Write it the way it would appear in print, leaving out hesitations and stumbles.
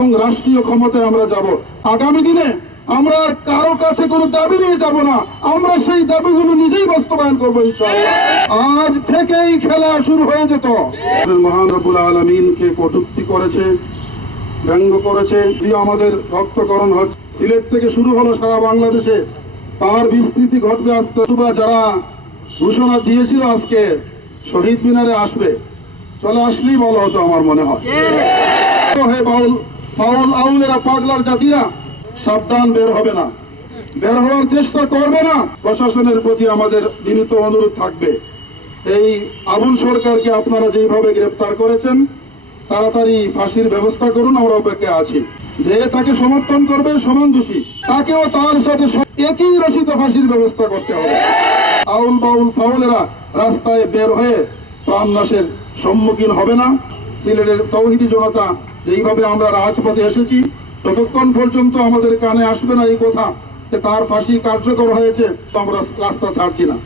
রাষ্ট্রীয় ক্ষমতায় আমরা যাব। আগামী দিনে আমরা আর কারো কাছে কোনো দাবি নিয়ে যাব না, আমরা সেই দাবিগুলো নিজেই বাস্তবায়ন করবো ইনশাআল্লাহ। আজ থেকেই খেলা শুরু হয়ে যেত। মহান রব্বুল আলামিনকে কটূক্তি করেছে, ব্যঙ্গ করেছে, আমাদের রক্তকরণ হচ্ছে। সিলেট থেকে শুরু হলো সারা বাংলাদেশে, তার বিস্তৃতি ঘটবে আস্তে। যারা ঘোষণা দিয়েছিল আজকে শহীদ মিনারে আসবে, চলে আসলেই ভালো হতো আমার মনে হয়। ফাউল আউলেরা, পাগলার জাতিরা সাবধান, বের হবে না, বের হওয়ার চেষ্টা করবে না। প্রশাসনের প্রতি আমাদের বিনীত অনুরোধ থাকবে, এই আবুল সরকারকে আপনারা যেভাবে গ্রেফতার করেছেন তাড়াতাড়ি ফাঁসির ব্যবস্থা করুন। আমরা অপেক্ষা আছি। যে তাকে সমর্থন করবে সমান দোষী, তাকেও তার সাথে একই রচিত ফাঁসির ব্যবস্থা করতে হবে। আউল বাউল ফাউলেরা রাস্তায় বের হয়ে প্রাণনাশের সম্মুখীন হবে না। সিলেটের তৌহিদি জনতা যেইভাবে আমরা রাজপথে এসেছি, ততক্ষণ পর্যন্ত আমাদের কানে আসবে না এই কথা যে তার ফাঁসি কার্যকর হয়েছে, আমরা রাস্তা ছাড়ছি না।